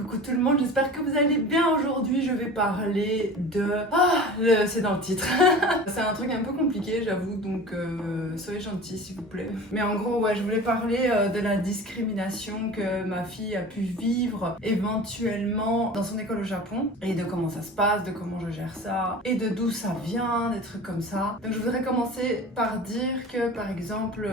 Coucou tout le monde, j'espère que vous allez bien. Aujourd'hui je vais parler de... c'est dans le titre. C'est un truc un peu compliqué j'avoue, donc soyez gentils s'il vous plaît. Mais en gros ouais, je voulais parler de la discrimination que ma fille a pu vivre éventuellement dans son école au Japon. Et de comment ça se passe, de comment je gère ça, et de d'où ça vient, des trucs comme ça. Donc je voudrais commencer par dire que par exemple,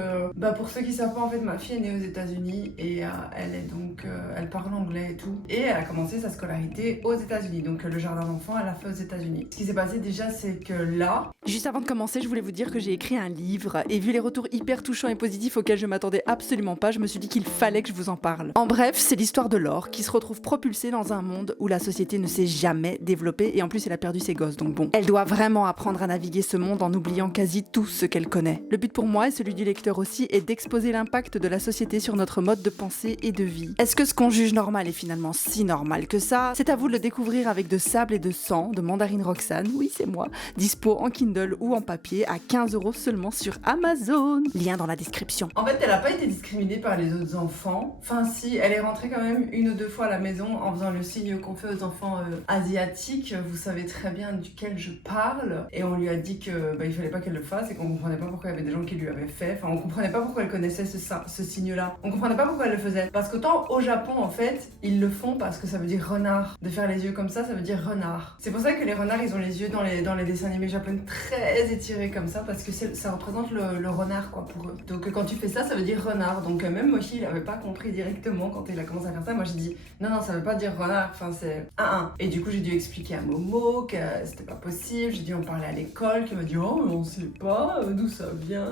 pour ceux qui savent pas en fait, ma fille est née aux États-Unis et elle est donc... elle parle anglais et tout. Et elle a commencé sa scolarité aux États-Unis. Donc le jardin d'enfants, elle l'a fait aux États-Unis. Ce qui s'est passé déjà, c'est que là... Juste avant de commencer, je voulais vous dire que j'ai écrit un livre et vu les retours hyper touchants et positifs auxquels je m'attendais absolument pas, je me suis dit qu'il fallait que je vous en parle. En bref, c'est l'histoire de Laure qui se retrouve propulsée dans un monde où la société ne s'est jamais développée et en plus elle a perdu ses gosses, donc bon. Elle doit vraiment apprendre à naviguer ce monde en oubliant quasi tout ce qu'elle connaît. Le but pour moi et celui du lecteur aussi est d'exposer l'impact de la société sur notre mode de pensée et de vie. Est-ce que ce qu'on juge normal est finalement si normal que ça? C'est à vous de le découvrir avec De sable et de sang de Mandarine Roxane, oui c'est moi, dispo en Kindle ou en papier à 15€ seulement sur Amazon. Lien dans la description. En fait, elle a pas été discriminée par les autres enfants. Enfin si, elle est rentrée quand même une ou deux fois à la maison en faisant le signe qu'on fait aux enfants asiatiques. Vous savez très bien duquel je parle. Et on lui a dit que il fallait pas qu'elle le fasse et qu'on comprenait pas pourquoi il y avait des gens qui lui avaient fait. Enfin, on comprenait pas pourquoi elle connaissait ce signe-là. On comprenait pas pourquoi elle le faisait. Parce qu'autant au Japon, en fait, ils le font parce que ça veut dire renard. De faire les yeux comme ça veut dire renard. C'est pour ça que les renards, ils ont les yeux dans les dessins animés japonais très étirés comme ça, parce que ça représente le renard, quoi, pour eux. Donc quand tu fais ça, ça veut dire renard. Donc même Moshi, il avait pas compris directement quand il a commencé à faire ça. Moi, j'ai dit, non, ça veut pas dire renard. Enfin, c'est un. Et du coup, j'ai dû expliquer à Momo que c'était pas possible. J'ai dû en parler à l'école, qui m'a dit, oh, mais on sait pas d'où ça vient.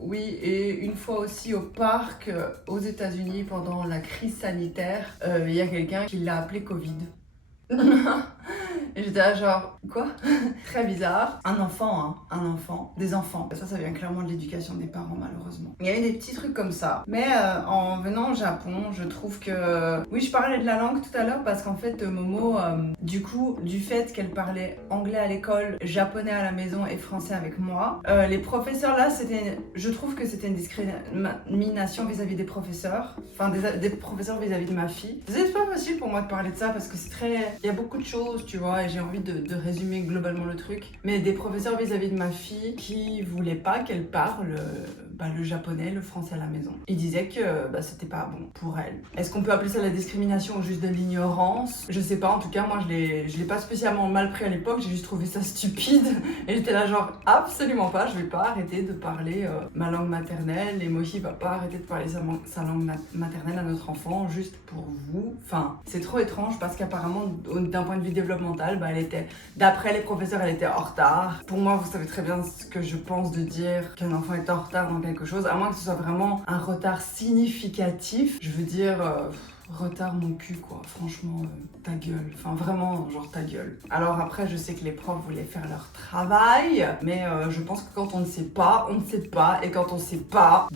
Oui, et une fois aussi au parc, aux États-Unis, pendant la crise sanitaire, il y a quelqu'un qui l'a appelé Covid. Et j'étais là genre, quoi? Très bizarre. Un enfant, des enfants. Ça vient clairement de l'éducation des parents malheureusement. Il y avait des petits trucs comme ça. Mais en venant au Japon, je trouve que... Oui, je parlais de la langue tout à l'heure parce qu'en fait, Momo, du coup, du fait qu'elle parlait anglais à l'école, japonais à la maison et français avec moi, les professeurs là, je trouve que c'était une discrimination vis-à-vis des professeurs. Enfin, des professeurs vis-à-vis de ma fille. C'est pas facile pour moi de parler de ça parce que c'est très... Il y a beaucoup de choses, tu vois, et j'ai envie de résumer globalement le truc. Mais des professeurs vis-à-vis de ma fille qui voulaient pas qu'elle parle le japonais, le français à la maison. Ils disaient que c'était pas bon pour elle. Est-ce qu'on peut appeler ça la discrimination ou juste de l'ignorance? Je sais pas, en tout cas, moi je l'ai pas spécialement mal pris à l'époque, j'ai juste trouvé ça stupide. Et j'étais là genre, absolument pas, je vais pas arrêter de parler ma langue maternelle, et Moshi va pas arrêter de parler sa langue maternelle à notre enfant, juste pour vous. Enfin, c'est trop étrange parce qu'apparemment, d'un point de vue développemental, d'après les professeurs, elle était en retard. Pour moi, vous savez très bien ce que je pense de dire qu'un enfant est en retard dans quelque chose, à moins que ce soit vraiment un retard significatif. Je veux dire... retard mon cul quoi, franchement ta gueule, enfin vraiment genre ta gueule. Alors après je sais que les profs voulaient faire leur travail, mais je pense que quand on ne sait pas, on ne sait pas, et quand on sait pas,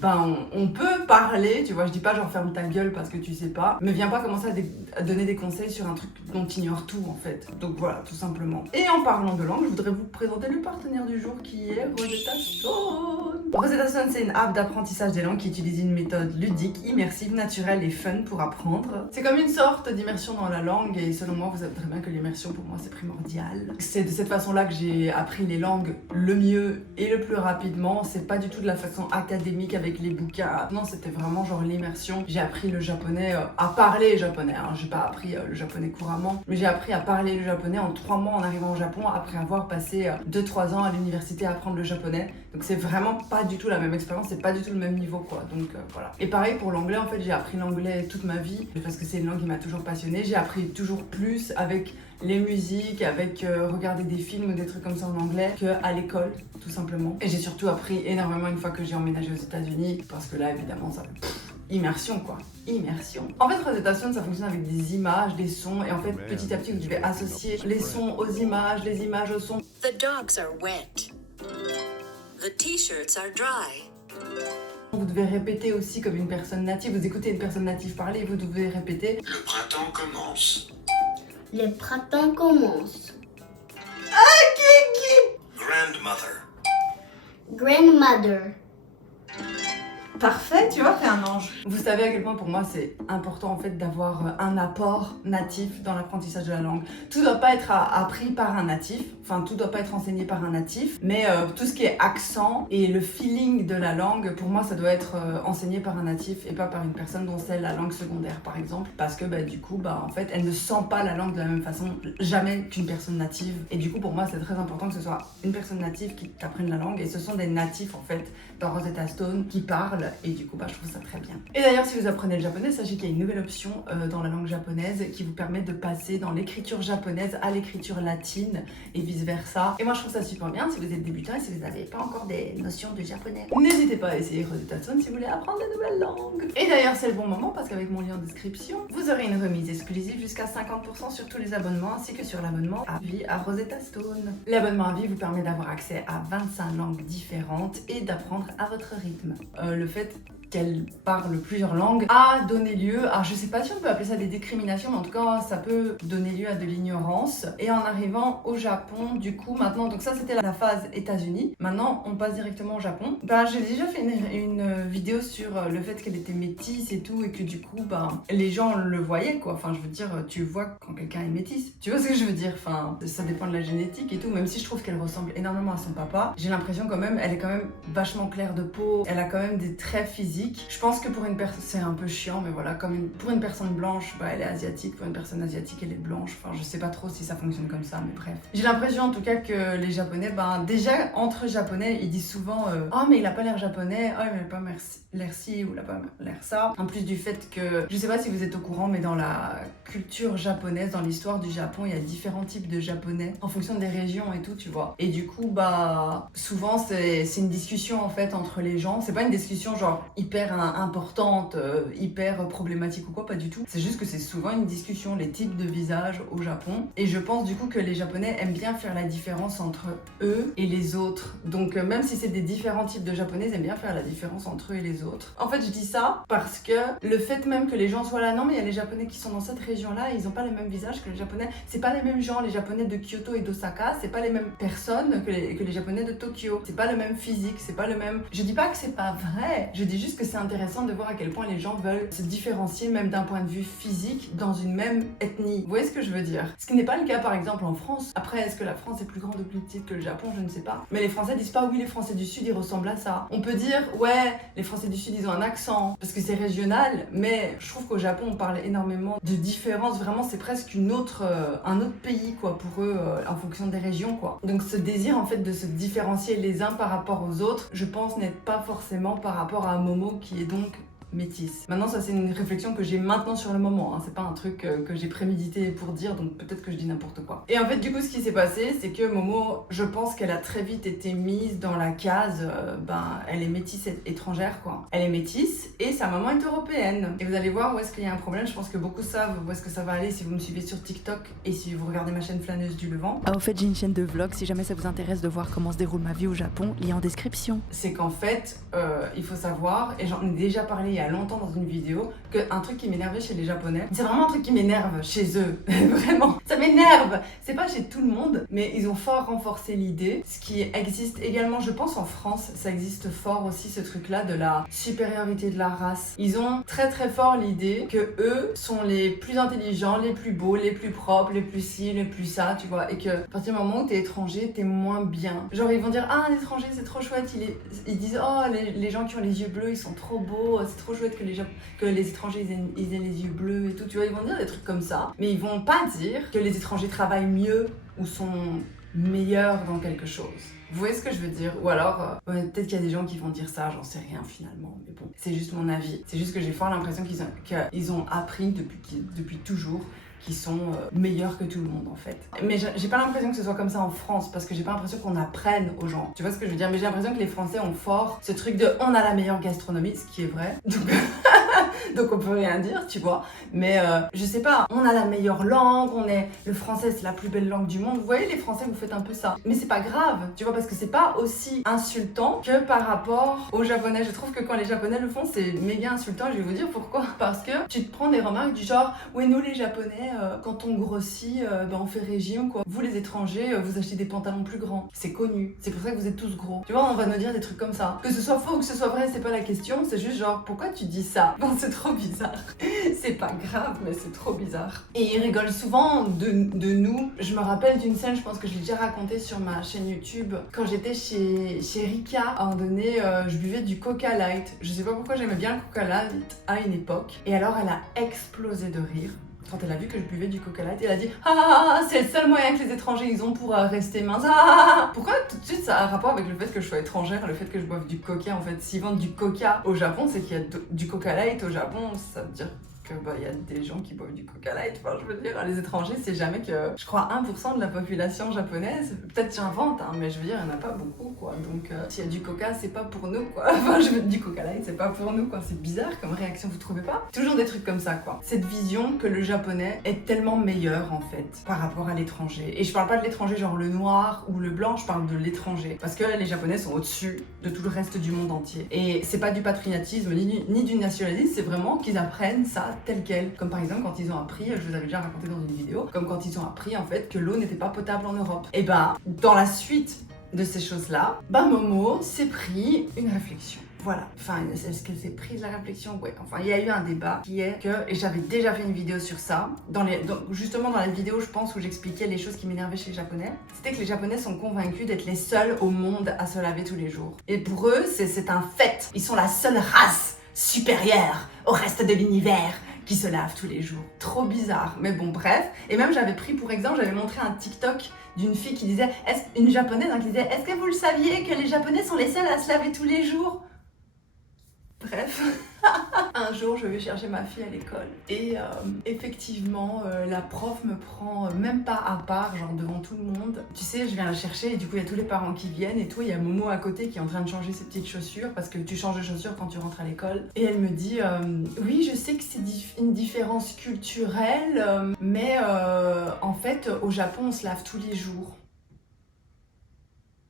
on peut parler, tu vois, je dis pas genre ferme ta gueule parce que tu sais pas, mais viens pas commencer à donner des conseils sur un truc dont tu ignores tout en fait. Donc voilà, tout simplement. Et en parlant de langue, je voudrais vous présenter le partenaire du jour qui est Rosetta Stone. Rosetta Stone, c'est une app d'apprentissage des langues qui utilise une méthode ludique, immersive, naturelle et fun pour apprendre. C'est comme une sorte d'immersion dans la langue et selon moi, vous savez très bien que l'immersion pour moi c'est primordial. C'est de cette façon-là que j'ai appris les langues le mieux et le plus rapidement. C'est pas du tout de la façon académique avec les bouquins. Non, c'était vraiment genre l'immersion. J'ai appris le japonais, à parler japonais. Hein. J'ai pas appris le japonais couramment, mais j'ai appris à parler le japonais en 3 mois en arrivant au Japon après avoir passé 2-3 ans à l'université à apprendre le japonais. Donc c'est vraiment pas du tout la même expérience, c'est pas du tout le même niveau quoi. Donc voilà. Et pareil pour l'anglais, en fait j'ai appris l'anglais toute ma vie parce que c'est une langue qui m'a toujours passionnée. J'ai appris toujours plus avec les musiques, avec regarder des films ou des trucs comme ça en anglais qu'à l'école tout simplement. Et j'ai surtout appris énormément une fois que j'ai emménagé aux États-Unis parce que là évidemment ça... immersion quoi, immersion. En fait Rosetta Stone ça fonctionne avec des images, des sons et en fait petit à petit vous devez associer les sons aux images, les images aux sons. The dogs are wet. The t-shirts are dry. Vous devez répéter aussi comme une personne native, vous écoutez une personne native parler et vous devez répéter. Le printemps commence. Le printemps commence. Grandmother. Grandmother. parfait, tu vois, t'es un ange. Vous savez à quel point pour moi c'est important en fait d'avoir un apport natif dans l'apprentissage de la langue. Tout doit pas être appris par un natif, enfin tout doit pas être enseigné par un natif, mais tout ce qui est accent et le feeling de la langue, pour moi ça doit être enseigné par un natif et pas par une personne dont c'est la langue secondaire par exemple, parce que du coup en fait elle ne sent pas la langue de la même façon jamais qu'une personne native, et du coup pour moi c'est très important que ce soit une personne native qui t'apprenne la langue, et ce sont des natifs en fait dans Rosetta Stone qui parlent, et du coup je trouve ça très bien. Et d'ailleurs si vous apprenez le japonais, sachez qu'il y a une nouvelle option dans la langue japonaise qui vous permet de passer dans l'écriture japonaise à l'écriture latine et vice versa, et moi je trouve ça super bien si vous êtes débutant et si vous n'avez pas encore des notions de japonais. N'hésitez pas à essayer Rosetta Stone si vous voulez apprendre de nouvelles langues. Et d'ailleurs c'est le bon moment parce qu'avec mon lien en description, vous aurez une remise exclusive jusqu'à 50% sur tous les abonnements ainsi que sur l'abonnement à vie à Rosetta Stone. L'abonnement à vie vous permet d'avoir accès à 25 langues différentes et d'apprendre à votre rythme. Le fait qu'elle parle plusieurs langues a donné lieu à, je sais pas si on peut appeler ça des discriminations, mais en tout cas ça peut donner lieu à de l'ignorance. Et en arrivant au Japon, du coup maintenant, donc ça c'était la phase États-Unis, maintenant on passe directement au Japon. J'ai déjà fait une vidéo sur le fait qu'elle était métisse et tout, et que du coup les gens le voyaient quoi, enfin je veux dire, tu vois quand quelqu'un est métisse, tu vois ce que je veux dire, enfin ça dépend de la génétique et tout, même si je trouve qu'elle ressemble énormément à son papa, j'ai l'impression quand même, elle est quand même vachement claire de peau, elle a quand même des traits physiques. Je pense que pour une personne, c'est un peu chiant, mais voilà, pour une personne blanche, elle est asiatique, pour une personne asiatique, elle est blanche. Enfin, je sais pas trop si ça fonctionne comme ça, mais bref. J'ai l'impression en tout cas que les japonais, déjà entre japonais, ils disent souvent oh mais il a pas l'air japonais, oh mais il a pas l'air ci ou il a pas l'air ça. En plus du fait que, je sais pas si vous êtes au courant, mais dans la culture japonaise, dans l'histoire du Japon, il y a différents types de japonais en fonction des régions et tout, tu vois. Et du coup, souvent c'est une discussion en fait entre les gens. C'est pas une discussion genre hyper importante, hyper problématique ou quoi, pas du tout. C'est juste que c'est souvent une discussion, les types de visages au Japon. Et je pense du coup que les Japonais aiment bien faire la différence entre eux et les autres. Donc même si c'est des différents types de Japonais, ils aiment bien faire la différence entre eux et les autres. En fait, je dis ça parce que le fait même que les gens soient là, non mais il y a les Japonais qui sont dans cette région-là, ils ont pas le même visage que les Japonais. C'est pas les mêmes gens, les Japonais de Kyoto et d'Osaka, c'est pas les mêmes personnes que les Japonais de Tokyo. C'est pas le même physique, c'est pas le même... Je dis pas que c'est pas vrai, je dis juste que c'est intéressant de voir à quel point les gens veulent se différencier même d'un point de vue physique dans une même ethnie. Vous voyez ce que je veux dire? Ce qui n'est pas le cas par exemple en France. Après, est-ce que la France est plus grande ou plus petite que le Japon? Je ne sais pas. Mais les Français disent pas oui, les Français du Sud ils ressemblent à ça. On peut dire ouais, les Français du Sud ils ont un accent parce que c'est régional, mais je trouve qu'au Japon on parle énormément de différence. Vraiment, c'est presque un autre pays quoi pour eux en fonction des régions quoi. Donc ce désir en fait de se différencier les uns par rapport aux autres, je pense n'est pas forcément par rapport à Momo qui est donc métisse. Maintenant ça c'est une réflexion que j'ai maintenant sur le moment, hein. C'est pas un truc que j'ai prémédité pour dire, donc peut-être que je dis n'importe quoi. Et en fait du coup ce qui s'est passé c'est que Momo, je pense qu'elle a très vite été mise dans la case, elle est métisse étrangère quoi. Elle est métisse et sa maman est européenne. Et vous allez voir où est-ce qu'il y a un problème, je pense que beaucoup savent où est-ce que ça va aller si vous me suivez sur TikTok et si vous regardez ma chaîne Flâneuse du Levant. Au fait j'ai une chaîne de vlog, si jamais ça vous intéresse de voir comment se déroule ma vie au Japon, lien en description. C'est qu'en fait, il faut savoir, et j'en ai déjà parlé il y a longtemps dans une vidéo, qu'un truc qui m'énervait chez les Japonais, c'est vraiment un truc qui m'énerve chez eux, vraiment, ça m'énerve. C'est pas chez tout le monde, mais ils ont fort renforcé l'idée, ce qui existe également, je pense en France, ça existe fort aussi ce truc-là de la supériorité de la race. Ils ont très très fort l'idée que eux sont les plus intelligents, les plus beaux, les plus propres, les plus ci, les plus ça, tu vois, et que à partir du moment où t'es étranger, t'es moins bien. Genre ils vont dire ah un étranger c'est trop chouette, ils disent oh les gens qui ont les yeux bleus ils sont trop beaux, c'est trop chouette que les étrangers ils aient les yeux bleus et tout, tu vois, ils vont dire des trucs comme ça, mais ils vont pas dire que les étrangers travaillent mieux ou sont meilleurs dans quelque chose. Vous voyez ce que je veux dire? Ou alors, peut-être qu'il y a des gens qui vont dire ça, j'en sais rien finalement, mais bon, c'est juste mon avis. C'est juste que j'ai fort l'impression qu'ils ont appris depuis toujours qui sont meilleurs que tout le monde en fait. Mais j'ai pas l'impression que ce soit comme ça en France, parce que j'ai pas l'impression qu'on apprenne aux gens. Tu vois ce que je veux dire? Mais j'ai l'impression que les Français ont fort ce truc de on a la meilleure gastronomie, ce qui est vrai. Donc donc on peut rien dire, tu vois. Mais je sais pas, on a la meilleure langue, le français c'est la plus belle langue du monde. Vous voyez, les Français, vous faites un peu ça. Mais c'est pas grave, tu vois, parce que c'est pas aussi insultant que par rapport aux Japonais. Je trouve que quand les Japonais le font, c'est méga insultant. Je vais vous dire pourquoi. Parce que tu te prends des remarques du genre, ouais, nous les Japonais, quand on grossit, on fait régime, quoi. Vous les étrangers, vous achetez des pantalons plus grands. C'est connu. C'est pour ça que vous êtes tous gros. Tu vois, on va nous dire des trucs comme ça. Que ce soit faux ou que ce soit vrai, c'est pas la question. C'est juste genre, pourquoi tu dis ça? Bon, c'est trop bizarre. C'est pas grave, mais c'est trop bizarre. Et ils rigolent souvent de nous. Je me rappelle d'une scène, je pense que je l'ai déjà raconté sur ma chaîne YouTube. Quand j'étais chez Rika, à un moment donné, je buvais du Coca Light. Je sais pas pourquoi j'aimais bien le Coca Light à une époque. Et alors, elle a explosé de rire. Quand elle a vu que je buvais du Coca Light, elle a dit « Ah, c'est le seul moyen que les étrangers ils ont pour rester minces. Ah !» Pourquoi tout de suite ça a un rapport avec le fait que je sois étrangère, le fait que je boive du Coca en fait? S'ils vendent du Coca au Japon, c'est qu'il y a du Coca Light au Japon, ça veut dire que il y a des gens qui boivent du Coca Light. Enfin, je veux dire, les étrangers, c'est jamais que, je crois, 1% de la population japonaise. Peut-être j'invente, hein, mais je veux dire, il n'y en a pas beaucoup, quoi. Donc, s'il y a du Coca, c'est pas pour nous, quoi. Enfin, je veux dire, du Coca Light, c'est pas pour nous, quoi. C'est bizarre comme réaction, vous trouvez pas? Toujours des trucs comme ça, quoi. Cette vision que le japonais est tellement meilleur, en fait, par rapport à l'étranger. Et je parle pas de l'étranger, genre le noir ou le blanc, je parle de l'étranger. Parce que les japonais sont au-dessus de tout le reste du monde entier. Et c'est pas du patriotisme, ni du nationalisme, c'est vraiment qu'ils apprennent ça tel quel. Comme par exemple quand ils ont appris, je vous avais déjà raconté dans une vidéo, comme quand ils ont appris en fait que l'eau n'était pas potable en Europe. Et dans la suite de ces choses-là, Momo s'est pris une réflexion. Voilà, enfin, est-ce qu'elle s'est prise la réflexion? Ouais, enfin, il y a eu un débat qui est que, et j'avais déjà fait une vidéo sur ça, justement dans la vidéo, je pense, où j'expliquais les choses qui m'énervaient chez les Japonais, c'était que les Japonais sont convaincus d'être les seuls au monde à se laver tous les jours. Et pour eux, c'est un fait. Ils sont la seule race supérieure au reste de l'univers qui se lave tous les jours. Trop bizarre, mais bon, bref. Et même j'avais pris pour exemple, j'avais montré un TikTok d'une fille qui disait, une japonaise qui disait, est-ce que vous le saviez que les Japonais sont les seuls à se laver tous les jours? Bref, un jour je vais chercher ma fille à l'école et effectivement la prof me prend même pas à part, genre devant tout le monde. Tu sais, je viens la chercher et du coup il y a tous les parents qui viennent et tout, il y a Momo à côté qui est en train de changer ses petites chaussures parce que tu changes de chaussures quand tu rentres à l'école. Et elle me dit oui, je sais que c'est une différence culturelle, mais en fait au Japon on se lave tous les jours.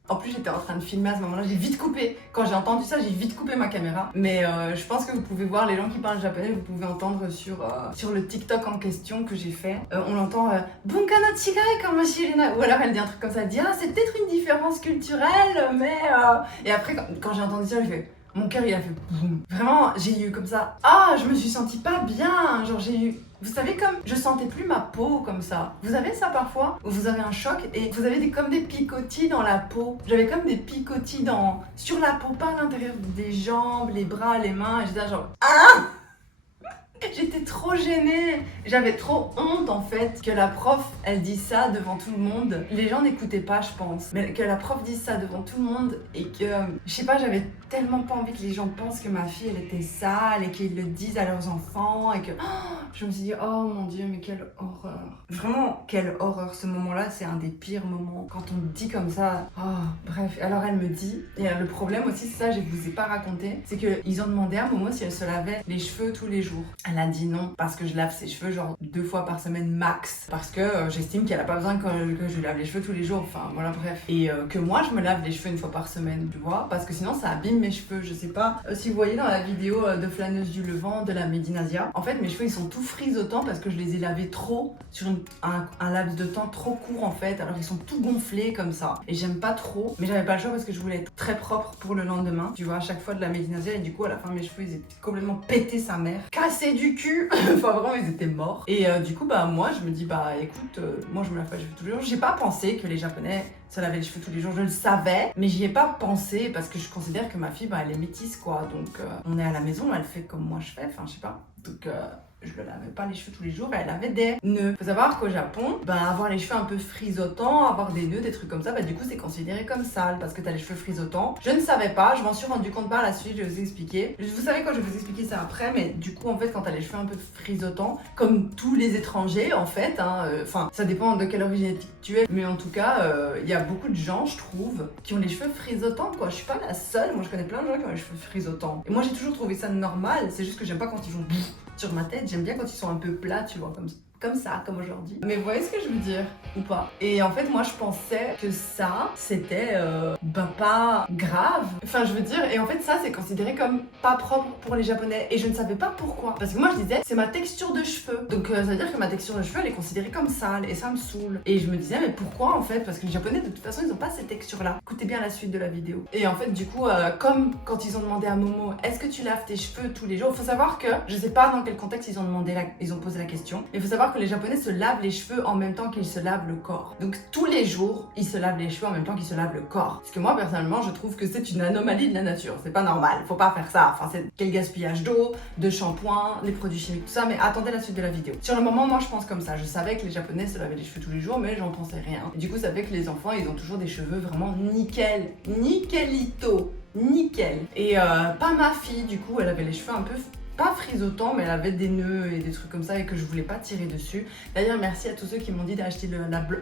En plus, j'étais en train de filmer à ce moment-là, j'ai vite coupé. Quand j'ai entendu ça, j'ai vite coupé ma caméra. Mais je pense que vous pouvez voir, les gens qui parlent japonais, vous pouvez entendre sur le TikTok en question que j'ai fait. On entend Bunka no chigai kamoshirena. Ou alors elle dit un truc comme ça, elle dit ah, c'est peut-être une différence culturelle, mais. Et après, quand j'ai entendu ça, j'ai fait. Mon cœur, il a fait boum. Vraiment, j'ai eu comme ça. Ah, je me suis sentie pas bien. Genre, j'ai eu. Vous savez, comme je sentais plus ma peau comme ça. Vous avez ça parfois? Où vous avez un choc et vous avez comme des picotis dans la peau. J'avais comme des picotis sur la peau, pas à l'intérieur des jambes, les bras, les mains. Et j'étais là genre ah! J'étais trop gênée, j'avais trop honte en fait que la prof elle dise ça devant tout le monde. Les gens n'écoutaient pas je pense, mais que la prof dise ça devant tout le monde et que, je sais pas, j'avais tellement pas envie que les gens pensent que ma fille elle était sale et qu'ils le disent à leurs enfants et que je me suis dit oh mon dieu mais quelle horreur. Vraiment quelle horreur, ce moment-là c'est un des pires moments quand on dit comme ça. Oh, bref, alors elle me dit, et le problème aussi c'est ça, je vous ai pas raconté, c'est qu'ils ont demandé à Momo si elle se lavait les cheveux tous les jours. Elle a dit non parce que je lave ses cheveux genre 2 fois par semaine max parce que j'estime qu'elle a pas besoin que je lui lave les cheveux tous les jours, enfin voilà bref. Et que moi je me lave les cheveux 1 fois par semaine, tu vois, parce que sinon ça abîme mes cheveux. Je sais pas si vous voyez dans la vidéo de Flâneuse du Levant de la Médinasia, en fait mes cheveux ils sont tout frisotants parce que je les ai lavés trop sur un laps de temps trop court en fait, alors ils sont tout gonflés comme ça et j'aime pas trop, mais j'avais pas le choix parce que je voulais être très propre pour le lendemain, tu vois, à chaque fois de la Médinasia. Et du coup à la fin mes cheveux ils étaient complètement pétés sa mère, cassés du cul. Enfin vraiment ils étaient morts. Et du coup moi je me dis écoute, moi je me lave pas les cheveux tous les jours. J'ai pas pensé que les Japonais se lavaient les cheveux tous les jours, je le savais, mais j'y ai pas pensé parce que je considère que ma fille elle est métisse quoi, donc on est à la maison, elle fait comme moi je fais, enfin je sais pas, donc je le lavais pas les cheveux tous les jours et elle avait des nœuds. Faut savoir qu'au Japon, avoir les cheveux un peu frisotants, avoir des nœuds, des trucs comme ça, du coup c'est considéré comme sale parce que t'as les cheveux frisotants. Je ne savais pas, je m'en suis rendu compte par la suite, je vais vous expliquer. Vous savez quoi, je vais vous expliquer ça après, mais du coup en fait quand t'as les cheveux un peu frisotants, comme tous les étrangers en fait, ça dépend de quelle origine ethnique tu es, mais en tout cas il y a beaucoup de gens, je trouve, qui ont les cheveux frisotants quoi. Je suis pas la seule, moi je connais plein de gens qui ont les cheveux frisotants. Et moi j'ai toujours trouvé ça normal, c'est juste que j'aime pas quand ils font sur ma tête, j'aime bien quand ils sont un peu plats, tu vois, comme ça, comme aujourd'hui. Mais vous voyez ce que je veux dire ou pas? Et en fait, moi, je pensais que ça, c'était pas grave. Enfin, je veux dire, et en fait, ça, c'est considéré comme pas propre pour les Japonais. Et je ne savais pas pourquoi. Parce que moi, je disais, c'est ma texture de cheveux. Donc, ça veut dire que ma texture de cheveux, elle est considérée comme sale. Et ça me saoule. Et je me disais, mais pourquoi en fait? Parce que les Japonais, de toute façon, ils ont pas cette texture-là. Écoutez bien la suite de la vidéo. Et en fait, du coup, comme quand ils ont demandé à Momo, est-ce que tu laves tes cheveux tous les jours? Faut savoir que, je sais pas dans quel contexte ils ont posé la question. Mais il faut savoir que les Japonais se lavent les cheveux en même temps qu'ils se lavent le corps. Donc tous les jours, ils se lavent les cheveux en même temps qu'ils se lavent le corps. Parce que moi, personnellement, je trouve que c'est une anomalie de la nature. C'est pas normal. Faut pas faire ça. Enfin, c'est quel gaspillage d'eau, de shampoing, les produits chimiques, tout ça. Mais attendez la suite de la vidéo. Sur le moment, moi, je pense comme ça. Je savais que les Japonais se lavaient les cheveux tous les jours, mais j'en pensais rien. Et du coup, ça fait que les enfants, ils ont toujours des cheveux vraiment nickel. Nickelito. Nickel. Et pas ma fille, du coup, elle avait les cheveux un peu pas frisottant, mais elle avait des nœuds et des trucs comme ça et que je voulais pas tirer dessus. D'ailleurs, merci à tous ceux qui m'ont dit d'acheter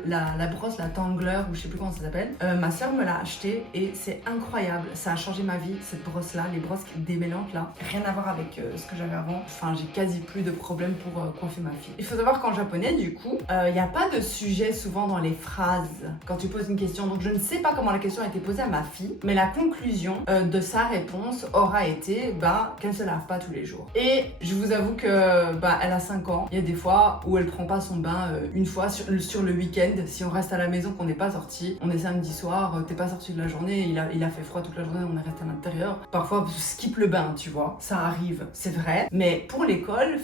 la brosse, la Tangler, ou je sais plus comment ça s'appelle. Ma soeur me l'a acheté et c'est incroyable. Ça a changé ma vie, cette brosse-là, les brosses démêlantes là. Rien à voir avec ce que j'avais avant. Enfin, j'ai quasi plus de problèmes pour coiffer ma fille. Il faut savoir qu'en japonais, du coup, il n'y a pas de sujet souvent dans les phrases quand tu poses une question. Donc, je ne sais pas comment la question a été posée à ma fille, mais la conclusion de sa réponse aura été qu'elle se lave pas tous les jours. Et je vous avoue que elle a 5 ans. Il y a des fois où elle prend pas son bain une fois sur le week-end. Si on reste à la maison, qu'on n'est pas sorti, on est samedi soir, t'es pas sorti de la journée, il a fait froid toute la journée, on est resté à l'intérieur. Parfois, skip le bain, tu vois. Ça arrive, c'est vrai. Mais pour l'école,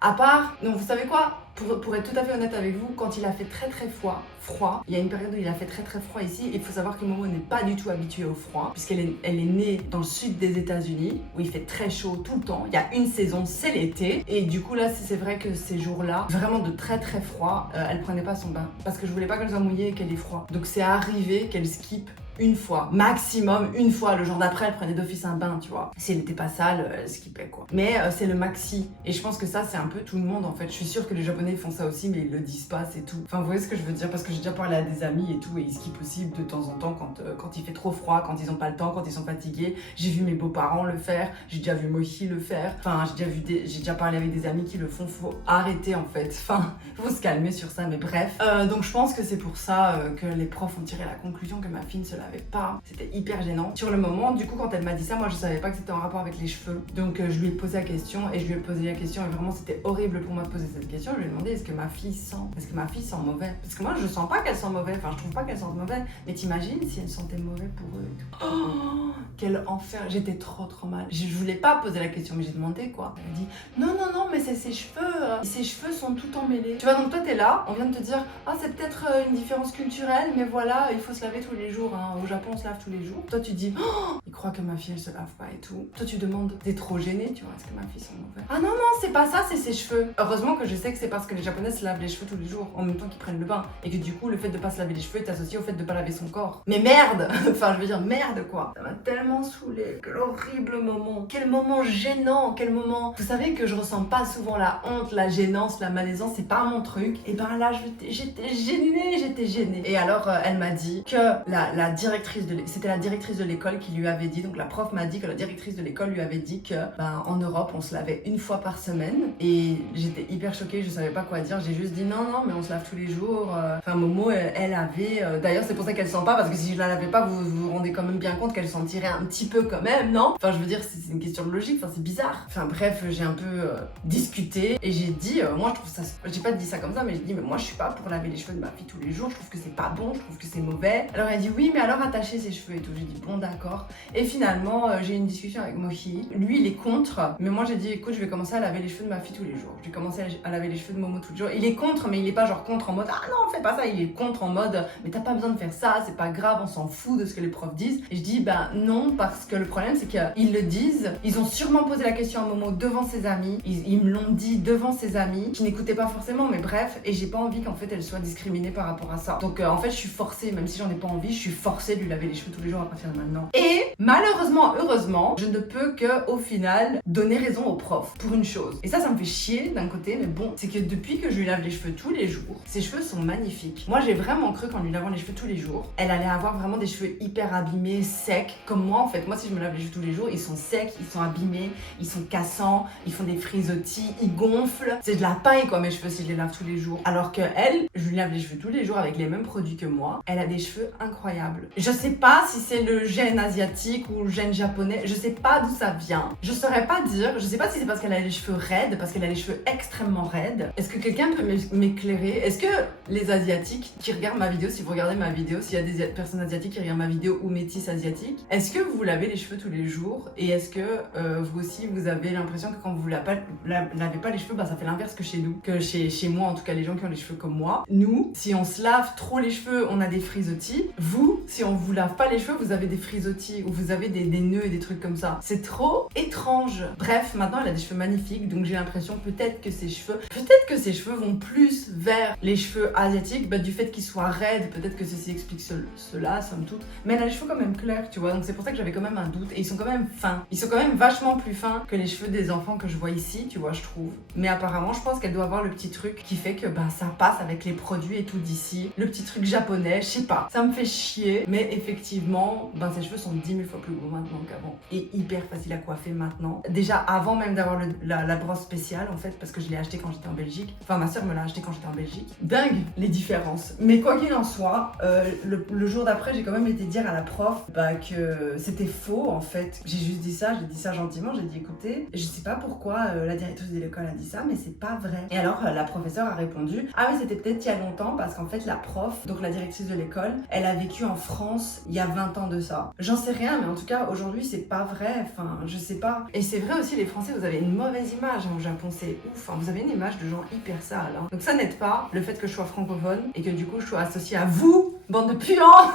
à part... Donc vous savez quoi? Pour être tout à fait honnête avec vous, quand il a fait très froid, il y a une période où il a fait très froid ici. Il faut savoir que Momo n'est pas du tout habituée au froid, puisqu'elle est née dans le sud des États-Unis, où il fait très chaud tout le temps. Il y a une saison, c'est l'été. Et du coup, là, c'est vrai que ces jours-là, vraiment de très froid, elle prenait pas son bain. Parce que je voulais pas qu'elle soit mouillée et qu'elle ait froid. Donc c'est arrivé qu'elle skip une fois, maximum une fois. Le jour d'après, elle prenait d'office un bain, tu vois. Si elle n'était pas sale, elle skippait quoi. Mais c'est le maxi. Et je pense que ça, c'est un peu tout le monde en fait. Je suis sûre que les Japonais font ça aussi, mais ils le disent pas, c'est tout. Enfin, vous voyez ce que je veux dire? Parce que j'ai déjà parlé à des amis et tout, et ils skippent aussi de temps en temps quand il fait trop froid, quand ils ont pas le temps, quand ils sont fatigués. J'ai vu mes beaux-parents le faire, j'ai déjà vu Mochi le faire. Enfin, j'ai déjà parlé avec des amis qui le font. Faut arrêter en fait. Enfin, faut se calmer sur ça, mais bref. Donc je pense que c'est pour ça que les profs ont tiré la conclusion que ma fille ne se lavait pas. C'était hyper gênant. Sur le moment, du coup, quand elle m'a dit ça, moi je savais pas que c'était en rapport avec les cheveux. Donc je lui ai posé la question et vraiment c'était horrible pour moi de poser cette question. Je lui ai demandé est-ce que ma fille sent mauvais? Parce que moi je sens pas qu'elle sent mauvais, enfin je trouve pas qu'elle sente mauvais. Mais t'imagines si elle sentait mauvais pour eux et tout. Oh, quel enfer. J'étais trop mal. Je voulais pas poser la question mais j'ai demandé quoi. Elle a dit non mais c'est ses cheveux. Ses cheveux sont tout emmêlés. Tu vois, donc toi t'es là, on vient de te dire c'est peut-être une différence culturelle, mais voilà, il faut se laver tous les jours. Au Japon on se lave tous les jours. Toi tu dis il croit que ma fille elle se lave pas et tout. Toi tu demandes, t'es trop gênée, tu vois, est-ce que ma fille sent mauvais? Ah non c'est pas ça, c'est ses cheveux. Heureusement que je sais que c'est parce que les Japonais se lavent les cheveux tous les jours en même temps qu'ils prennent le bain et que du coup le fait de pas se laver les cheveux est associé au fait de pas laver son corps. Mais merde. Enfin je veux dire merde quoi. Ça m'a tellement saoulée. Quel horrible moment. Quel moment gênant. Quel moment. Vous savez que je ressens pas souvent la honte, la gênance, la malaisance, c'est pas mon truc. Et ben là j'étais gênée. Et alors elle m'a dit que la directrice c'était la directrice de l'école qui lui avait dit, donc la prof m'a dit que la directrice de l'école lui avait dit que en Europe on se lavait une fois par semaine. Et j'étais hyper choquée, je savais pas quoi dire. J'ai juste dit non mais on se lave tous les jours. Enfin Momo elle avait d'ailleurs c'est pour ça qu'elle sent pas, parce que si je la lavais pas vous vous rendez quand même bien compte qu'elle sentirait un petit peu quand même, non? Enfin je veux dire c'est une question de logique, enfin c'est bizarre. Enfin bref, j'ai un peu discuté et j'ai dit moi je trouve ça, j'ai pas dit ça comme ça mais j'ai dit mais moi je suis pas pour laver les cheveux de ma fille tous les jours, je trouve que c'est pas bon, je trouve que c'est mauvais. Alors elle dit oui mais alors rattacher ses cheveux et tout. J'ai dit bon d'accord. Et finalement j'ai eu une discussion avec Mohi. Lui il est contre, mais moi j'ai dit écoute je vais commencer à laver les cheveux de ma fille tous les jours. J'ai commencé à laver les cheveux de Momo tous les jours. Il est contre, mais il est pas genre contre en mode ah non fais pas ça. Il est contre en mode mais t'as pas besoin de faire ça, c'est pas grave, on s'en fout de ce que les profs disent. Et je dis bah non parce que le problème c'est qu'ils le disent. Ils ont sûrement posé la question à Momo devant ses amis. Ils me l'ont dit devant ses amis qui n'écoutaient pas forcément, mais bref. Et j'ai pas envie qu'en fait elle soit discriminée par rapport à ça. Donc en fait je suis forcée, même si j'en ai pas envie, je suis forcée de lui laver les cheveux tous les jours à partir de maintenant. Et malheureusement, heureusement, je ne peux que au final donner raison au prof pour une chose. Et ça me fait chier d'un côté, mais bon, c'est que depuis que je lui lave les cheveux tous les jours, ses cheveux sont magnifiques. Moi j'ai vraiment cru qu'en lui lavant les cheveux tous les jours, elle allait avoir vraiment des cheveux hyper abîmés, secs, comme moi en fait. Moi si je me lave les cheveux tous les jours, ils sont secs, ils sont abîmés, ils sont cassants, ils font des frisottis, ils gonflent. C'est de la paille quoi mes cheveux si je les lave tous les jours. Alors que elle, je lui lave les cheveux tous les jours avec les mêmes produits que moi. Elle a des cheveux incroyables. Je sais pas si c'est le gène asiatique ou le gène japonais, je sais pas d'où ça vient. Je saurais pas dire, je sais pas si c'est parce qu'elle a les cheveux raides, parce qu'elle a les cheveux extrêmement raides. Est-ce que quelqu'un peut m'éclairer? Est-ce que les asiatiques qui regardent ma vidéo, si vous regardez ma vidéo, s'il y a des personnes asiatiques qui regardent ma vidéo ou métis asiatiques, est-ce que vous lavez les cheveux tous les jours? Et est-ce que vous aussi vous avez l'impression que quand vous lavez pas les cheveux, bah ça fait l'inverse que chez nous, que chez moi en tout cas les gens qui ont les cheveux comme moi. Nous, si on se lave trop les cheveux, on a des frisottis. Vous, si on vous lave pas les cheveux, vous avez des frisottis ou vous avez des nœuds et des trucs comme ça. C'est trop étrange. Bref, maintenant elle a des cheveux magnifiques, donc j'ai l'impression peut-être que ses cheveux vont plus vers les cheveux asiatiques, bah, du fait qu'ils soient raides, peut-être que ceci explique cela, somme toute. Mais elle a les cheveux quand même clairs, tu vois, donc c'est pour ça que j'avais quand même un doute. Et ils sont quand même fins. Ils sont quand même vachement plus fins que les cheveux des enfants que je vois ici, tu vois, je trouve. Mais apparemment, je pense qu'elle doit avoir le petit truc qui fait que bah, ça passe avec les produits et tout d'ici. Le petit truc japonais, je sais pas. Ça me fait chier, mais effectivement, ben, ses cheveux sont 10 000 fois plus gros maintenant qu'avant. Et hyper facile à coiffer maintenant. Déjà avant même d'avoir la brosse spéciale, en fait, parce que je l'ai acheté quand j'étais en Belgique. Enfin, ma soeur me l'a acheté quand j'étais en Belgique. Dingue les différences. Mais quoi qu'il en soit, le jour d'après, j'ai quand même été dire à la prof bah, que c'était faux en fait. J'ai juste dit ça, j'ai dit ça gentiment. J'ai dit écoutez, je sais pas pourquoi la directrice de l'école a dit ça, mais c'est pas vrai. Et alors la professeure a répondu ah oui, c'était peut-être il y a longtemps parce qu'en fait la prof, donc la directrice de l'école, elle a vécu en France il y a 20 ans de ça. J'en sais rien, mais en tout cas aujourd'hui c'est pas vrai. Enfin, je sais pas. Et c'est vrai aussi, les Français, vous avez une mauvaise image hein, au Japon, c'est ouf. Hein. Vous avez une image de gens hyper sales. Hein. Donc ça n'aide pas le fait que je sois francophone et que du coup je sois associée à vous, bande de puants.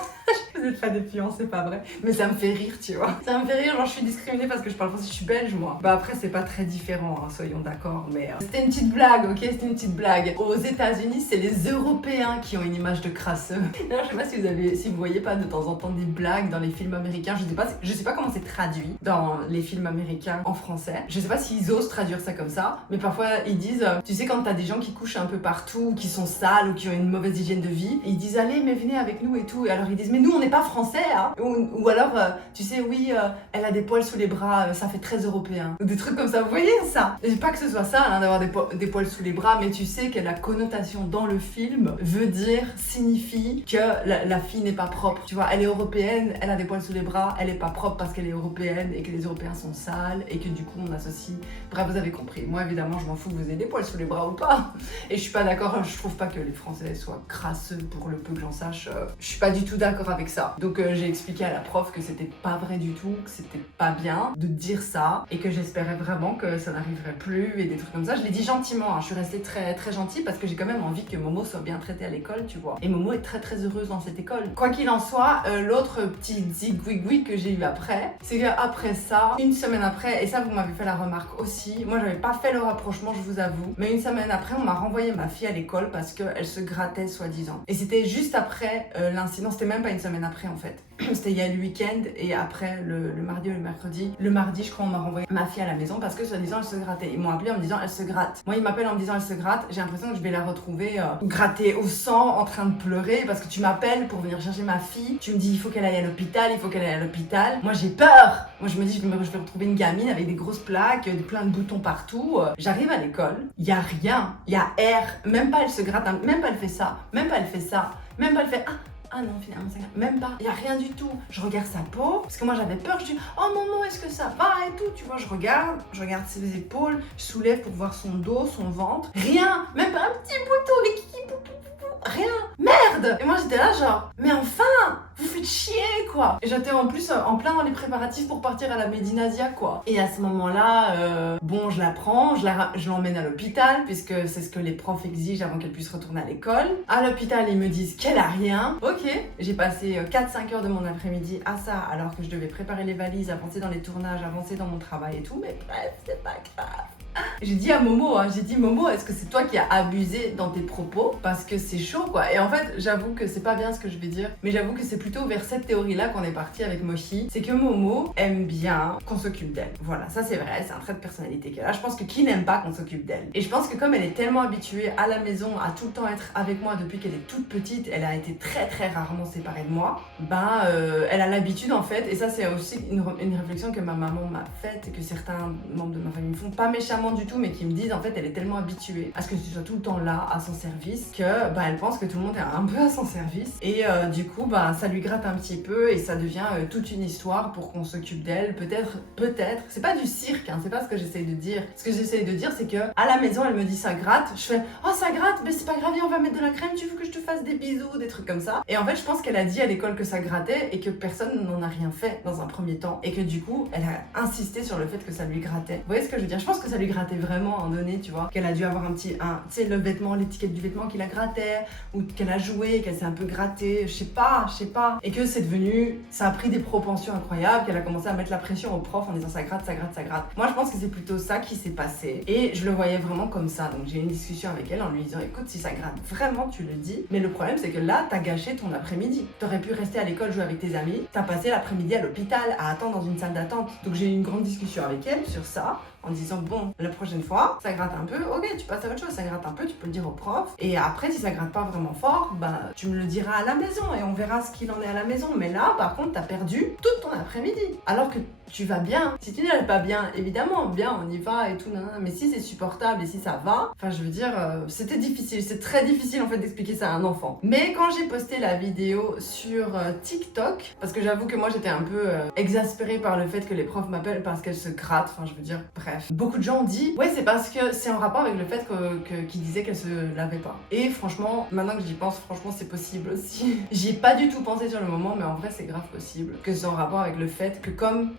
Vous êtes pas des puants, c'est pas vrai. Mais ça me fait rire, tu vois. Ça me fait rire, genre je suis discriminée parce que je parle français, je suis belge moi. Bah après c'est pas très différent, hein, soyons d'accord. Mais c'était une petite blague, ok? C'était une petite blague. Aux États-Unis, c'est les Européens qui ont une image de crasseux. D'ailleurs, je sais pas si vous voyez pas de temps en temps des blagues dans les films américains. Je sais pas comment c'est traduit dans les films américains en français. Je sais pas s'ils osent traduire ça comme ça, mais parfois ils disent, tu sais quand t'as des gens qui couchent un peu partout, qui sont sales ou qui ont une mauvaise hygiène de vie, ils disent allez mais venez avec nous et tout. Et alors ils disent mais nous on n'est pas français hein. Ou alors tu sais oui elle a des poils sous les bras, ça fait très européen. Ou des trucs comme ça, vous voyez ça? Et pas que ce soit ça hein, d'avoir des poils sous les bras, mais tu sais que la connotation dans le film signifie que la fille n'est pas propre. Tu vois, elle est européenne, elle a des poils sous les bras, elle est pas propre parce qu'elle est européenne et que les Européens sont sales et que du coup on associe. Bref, vous avez compris. Moi évidemment je m'en fous que vous ayez des poils sous les bras ou pas. Et je suis pas d'accord, je trouve pas que les Français soient crasseux pour le peu que j'en sache. Je suis pas du tout d'accord avec ça. Donc j'ai expliqué à la prof que c'était pas vrai du tout, que c'était pas bien de dire ça et que j'espérais vraiment que ça n'arriverait plus et des trucs comme ça. Je l'ai dit gentiment, hein. Je suis restée très très gentille parce que j'ai quand même envie que Momo soit bien traitée à l'école, tu vois. Et Momo est très très heureuse dans cette école. Quoi qu'il en soit, l'autre petit zigouigoui que j'ai eu après, c'est qu'après ça, une semaine après, et ça vous m'avez fait la remarque aussi, moi j'avais pas fait le rapprochement, je vous avoue, mais une semaine après, on m'a renvoyé ma fille à l'école parce qu'elle se grattait soi-disant. Et c'était juste après l'incident, c'était même pas une semaine après en fait. C'était il y a le week-end et après le mardi ou le mercredi. Le mardi, je crois, on m'a renvoyé ma fille à la maison parce que soi-disant elle se grattait. Ils m'ont appelé en me disant elle se gratte. Moi, ils m'appellent en me disant elle se gratte. J'ai l'impression que je vais la retrouver grattée au sang, en train de pleurer parce que tu m'appelles pour venir chercher ma fille. Tu me dis il faut qu'elle aille à l'hôpital, il faut qu'elle aille à l'hôpital. Moi, j'ai peur. Moi, je me dis je vais retrouver une gamine avec des grosses plaques, plein de boutons partout. J'arrive à l'école, il y a rien, il y a air. Même pas elle se gratte, même pas elle fait ça, même pas elle fait ça, même pas elle fait ah non, finalement, ça même pas. Il y a rien du tout. Je regarde sa peau, parce que moi j'avais peur. Je dis, oh maman, est-ce que ça va et tout. Tu vois, je regarde ses épaules, je soulève pour voir son dos, son ventre. Rien, même pas un petit bouton, mais rien. Merde. Et moi j'étais là genre, mais enfin, vous faites chier pas. Et j'étais en plus en plein dans les préparatifs pour partir à la Médinasia, quoi. Et à ce moment-là, bon, je la prends, je l'emmène à l'hôpital, puisque c'est ce que les profs exigent avant qu'elle puisse retourner à l'école. À l'hôpital, ils me disent qu'elle a rien. Ok, j'ai passé 4-5 heures de mon après-midi à ça, alors que je devais préparer les valises, avancer dans les tournages, avancer dans mon travail et tout, mais bref, c'est pas grave. J'ai dit à Momo, Momo, est-ce que c'est toi qui as abusé dans tes propos? Parce que c'est chaud, quoi. Et en fait, j'avoue que c'est pas bien ce que je vais dire, mais j'avoue que c'est plutôt vers cette théorie-là qu'on est parti avec Mochi. C'est que Momo aime bien qu'on s'occupe d'elle. Voilà, ça c'est vrai, c'est un trait de personnalité qu'elle a. Je pense que qui n'aime pas qu'on s'occupe d'elle? Et je pense que comme elle est tellement habituée à la maison, à tout le temps être avec moi depuis qu'elle est toute petite, elle a été très très rarement séparée de moi, elle a l'habitude en fait, et ça c'est aussi une réflexion que ma maman m'a faite et que certains membres de ma famille me font, pas méchamment du tout, mais qui me disent en fait elle est tellement habituée à ce que tu sois tout le temps là à son service que elle pense que tout le monde est un peu à son service, et du coup ça lui gratte un petit peu et ça devient toute une histoire pour qu'on s'occupe d'elle. Peut-être, c'est pas du cirque, c'est pas ce que j'essaye de dire. Ce que j'essaye de dire c'est que à la maison elle me dit ça gratte, je fais oh ça gratte, mais c'est pas grave, viens, on va mettre de la crème, tu veux que je te fasse des bisous, des trucs comme ça. Et en fait je pense qu'elle a dit à l'école que ça grattait et que personne n'en a rien fait dans un premier temps, et que du coup elle a insisté sur le fait que ça lui grattait. Vous voyez ce que je veux dire? Je pense que ça lui grattait vraiment à un donné, tu vois, qu'elle a dû avoir tu sais, le vêtement, l'étiquette du vêtement qui la grattait, ou qu'elle a joué, qu'elle s'est un peu grattée, je sais pas, et que c'est devenu, ça a pris des proportions incroyables, qu'elle a commencé à mettre la pression au prof en disant ça gratte, ça gratte, ça gratte. Moi je pense que c'est plutôt ça qui s'est passé, et je le voyais vraiment comme ça. Donc j'ai eu une discussion avec elle en lui disant écoute, si ça gratte vraiment tu le dis, mais le problème c'est que là t'as gâché ton après-midi, t'aurais pu rester à l'école jouer avec tes amis, t'as passé l'après-midi à l'hôpital à attendre dans une salle d'attente. Donc j'ai eu une grande discussion avec elle sur ça, en disant bon, la prochaine fois, ça gratte un peu, ok, tu passes à autre chose, ça gratte un peu, tu peux le dire au prof, et après si ça gratte pas vraiment fort, tu me le diras à la maison et on verra ce qu'il en est à la maison. Mais là, par contre, t'as perdu toute ton après-midi, alors que tu vas bien. Si tu n'es pas bien, évidemment, bien, on y va et tout, mais si c'est supportable et si ça va, enfin je veux dire, c'était difficile, c'est très difficile en fait d'expliquer ça à un enfant. Mais quand j'ai posté la vidéo sur TikTok, parce que j'avoue que moi j'étais un peu exaspérée par le fait que les profs m'appellent parce qu'elles se grattent, enfin je veux dire, bref. Beaucoup de gens ont dit, ouais c'est parce que c'est en rapport avec le fait qu'ils disaient qu'elles se lavaient pas. Et franchement, maintenant que j'y pense, franchement c'est possible aussi. J'y ai pas du tout pensé sur le moment, mais en vrai c'est grave possible que c'est en rapport avec le fait que comme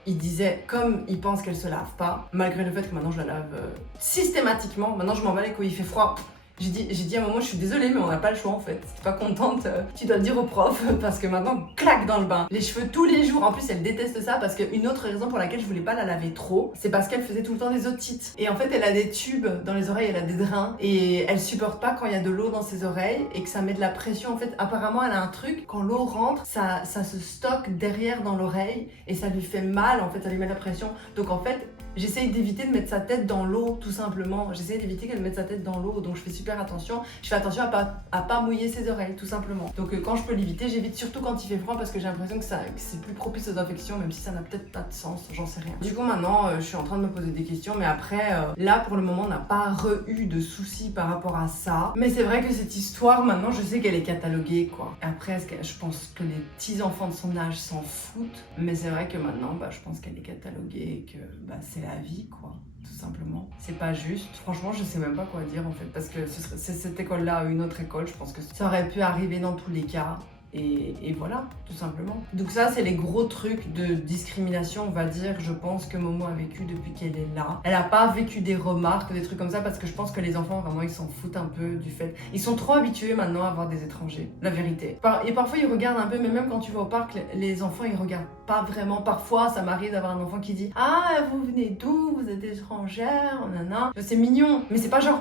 ils pensent qu'elle se lave pas, malgré le fait que maintenant je la lave systématiquement, maintenant je m'en bats les couilles, il fait froid. J'ai dit à un moment, je suis désolée, mais on n'a pas le choix en fait. Si t'es pas contente, tu dois le dire au prof parce que maintenant, claque dans le bain. Les cheveux tous les jours. En plus, elle déteste ça parce qu'une autre raison pour laquelle je voulais pas la laver trop, c'est parce qu'elle faisait tout le temps des otites. Et en fait, elle a des tubes dans les oreilles, elle a des drains et elle supporte pas quand il y a de l'eau dans ses oreilles et que ça met de la pression. En fait, apparemment, elle a un truc, quand l'eau rentre, ça se stocke derrière dans l'oreille et ça lui fait mal. En fait, ça lui met de la pression. Donc en fait, j'essaye d'éviter de mettre sa tête dans l'eau, tout simplement. J'essaye d'éviter qu'elle mette sa tête dans l'eau, donc je fais super attention. Je fais attention à pas mouiller ses oreilles, tout simplement. Donc quand je peux l'éviter, j'évite, surtout quand il fait froid, parce que j'ai l'impression que c'est plus propice aux infections, même si ça n'a peut-être pas de sens, j'en sais rien. Du coup, maintenant, je suis en train de me poser des questions, mais après, là, pour le moment, on n'a pas eu de soucis par rapport à ça. Mais c'est vrai que cette histoire, maintenant, je sais qu'elle est cataloguée, quoi. Après, je pense que les petits enfants de son âge s'en foutent, mais c'est vrai que maintenant, je pense qu'elle est cataloguée et que c'est la vie, quoi, tout simplement. C'est pas juste. Franchement, je sais même pas quoi dire en fait, parce que c'est cette école-là ou une autre école, je pense que ça aurait pu arriver dans tous les cas. Et voilà, tout simplement. Donc ça, c'est les gros trucs de discrimination, on va dire, je pense que Momo a vécu depuis qu'elle est là. Elle a pas vécu des remarques, des trucs comme ça, parce que je pense que les enfants, vraiment, ils s'en foutent un peu du fait. Ils sont trop habitués maintenant à voir des étrangers, la vérité. Et parfois, ils regardent un peu, mais même quand tu vas au parc, les enfants, ils regardent pas vraiment. Parfois, ça m'arrive d'avoir un enfant qui dit « Ah, vous venez d'où? Vous êtes étrangère, nanana. » C'est mignon, mais c'est pas genre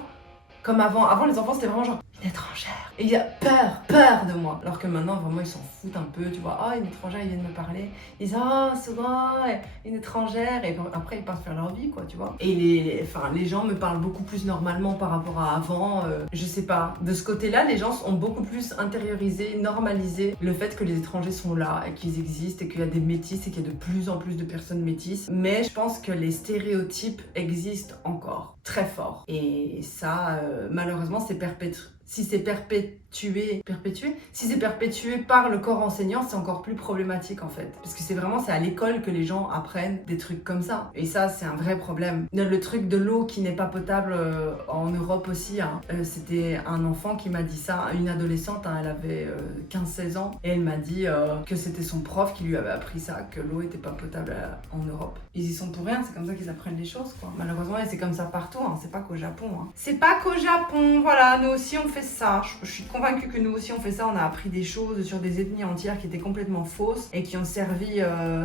comme avant. Avant, les enfants, c'était vraiment genre une étrangère. Et il a peur de moi. Alors que maintenant, vraiment, ils s'en foutent un peu, tu vois. Ah, une étrangère, ils viennent me parler. Ils disent, ah, c'est vrai, une étrangère. Et après, ils partent faire leur vie, quoi, tu vois. Et les gens me parlent beaucoup plus normalement par rapport à avant. Je sais pas. De ce côté-là, les gens ont beaucoup plus intériorisé, normalisé le fait que les étrangers sont là et qu'ils existent et qu'il y a des métis et qu'il y a de plus en plus de personnes métisses. Mais je pense que les stéréotypes existent encore très fort. Et ça, malheureusement, c'est Si c'est perpétué, si c'est perpétué par le corps enseignant, c'est encore plus problématique en fait. Parce que c'est à l'école que les gens apprennent des trucs comme ça. Et ça, c'est un vrai problème. Le truc de l'eau qui n'est pas potable en Europe aussi, hein. C'était un enfant qui m'a dit ça, une adolescente, hein, elle avait 15-16 ans, et elle m'a dit que c'était son prof qui lui avait appris ça, que l'eau était pas potable en Europe. Ils y sont pour rien, c'est comme ça qu'ils apprennent les choses, quoi. Malheureusement, et c'est comme ça partout, hein. C'est pas qu'au Japon. Hein. C'est pas qu'au Japon, voilà, nous aussi on fait ça. Je suis convaincue que nous aussi on fait ça. On a appris des choses sur des ethnies entières qui étaient complètement fausses et qui ont servi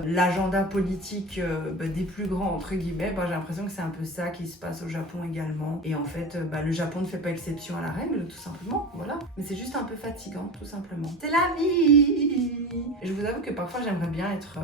l'agenda politique des plus grands, entre guillemets. J'ai l'impression que c'est un peu ça qui se passe au Japon également. Et en fait, le Japon ne fait pas exception à la règle, tout simplement, voilà. Mais c'est juste un peu fatigant, tout simplement. C'est la vie. Et je vous avoue que parfois j'aimerais bien être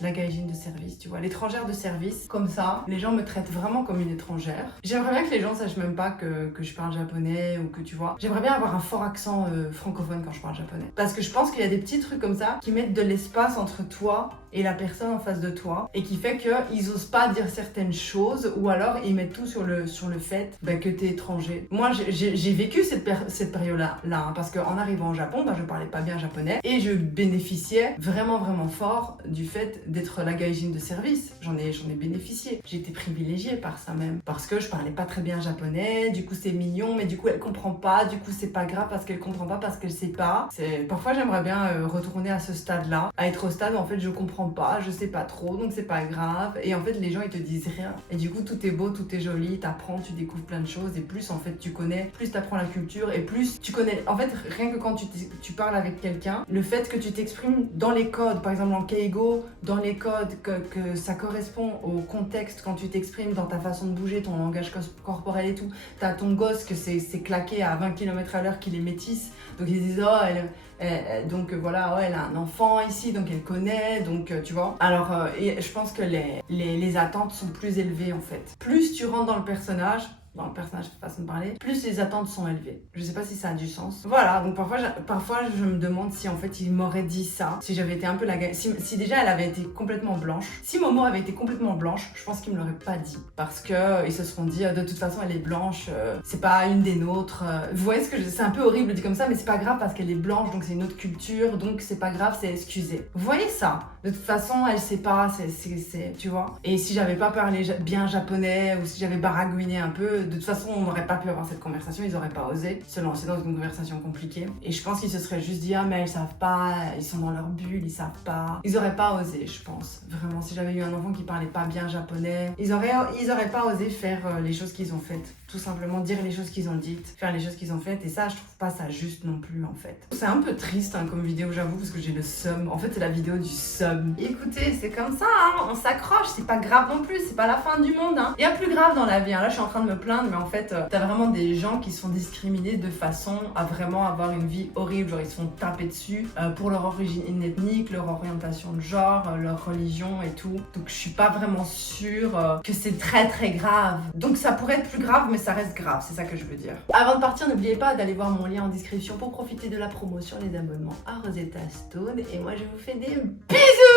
la gaijin de service, tu vois, l'étrangère de service. Comme ça, les gens me traitent vraiment comme une étrangère. J'aimerais bien que les gens sachent même pas que je parle japonais ou que tu vois. J'aimerais bien avoir un fort accent francophone quand je parle japonais. Parce que je pense qu'il y a des petits trucs comme ça qui mettent de l'espace entre toi et la personne en face de toi et qui fait qu'ils osent pas dire certaines choses ou alors ils mettent tout sur le fait que t'es étranger. Moi j'ai vécu cette période-là hein, parce qu'en arrivant au Japon, je parlais pas bien japonais et je bénéficiais vraiment fort du fait d'être la gaijin de service. J'en ai bénéficié. J'ai été privilégiée par ça même parce que je parlais pas très bien japonais, du coup c'est mignon mais du coup elle comprend pas, du coup c'est pas grave parce qu'elle comprend pas, parce qu'elle sait pas. Parfois j'aimerais bien retourner à ce stade-là, à être au stade où en fait je comprends pas, je sais pas trop, donc c'est pas grave. Et en fait les gens ils te disent rien. Et du coup tout est beau, tout est joli, t'apprends, tu découvres plein de choses et plus en fait tu connais, plus t'apprends la culture et plus tu connais. En fait rien que quand tu parles avec quelqu'un, le fait que tu t'exprimes dans les codes, par exemple en Keigo, dans les codes, que ça correspond au contexte quand tu t'exprimes, dans ta façon de bouger, ton langage corporel et tout. T'as ton gosse que c'est claqué à 20 km/h qu'il est métisse, donc ils disent donc voilà, elle a un enfant ici, donc elle connaît, donc tu vois. Alors, et je pense que les attentes sont plus élevées en fait. Plus tu rentres dans le personnage, façon de parler, plus les attentes sont élevées. Je sais pas si ça a du sens. Voilà, donc parfois je me demande si en fait il m'aurait dit ça, si j'avais été un peu si déjà elle avait été complètement blanche. Si Momo avait été complètement blanche, je pense qu'il me l'aurait pas dit. Parce que ils se seront dit, de toute façon elle est blanche, c'est pas une des nôtres. Vous voyez c'est un peu horrible dit comme ça, mais c'est pas grave parce qu'elle est blanche, donc c'est une autre culture, donc c'est pas grave, c'est excusé. Vous voyez ça? De toute façon, elle sait pas, tu vois. Et si j'avais pas parlé bien japonais, ou si j'avais baragouiné un peu, de toute façon, on n'aurait pas pu avoir cette conversation, ils n'auraient pas osé se lancer dans une conversation compliquée. Et je pense qu'ils se seraient juste dit, ah mais elles savent pas, ils sont dans leur bulle, ils savent pas. Ils auraient pas osé, je pense. Vraiment, si j'avais eu un enfant qui parlait pas bien japonais, ils auraient pas osé faire les choses qu'ils ont faites. Tout simplement dire les choses qu'ils ont dites, faire les choses qu'ils ont faites. Et ça, je trouve pas ça juste non plus, en fait. C'est un peu triste hein, comme vidéo, j'avoue, parce que j'ai le seum. En fait, c'est la vidéo du seum. Écoutez, c'est comme ça, hein, on s'accroche, c'est pas grave non plus, c'est pas la fin du monde. Hein. Il y a plus grave dans la vie. Hein. Là, je suis en train de me plaindre, mais en fait, t'as vraiment des gens qui sont discriminés de façon à vraiment avoir une vie horrible. Genre, ils se font taper dessus pour leur origine ethnique, leur orientation de genre, leur religion et tout. Donc, je suis pas vraiment sûre que c'est très très grave. Donc, ça pourrait être plus grave, mais ça reste grave, c'est ça que je veux dire. Avant de partir, n'oubliez pas d'aller voir mon lien en description pour profiter de la promotion des abonnements à Rosetta Stone. Et moi, je vous fais des bisous!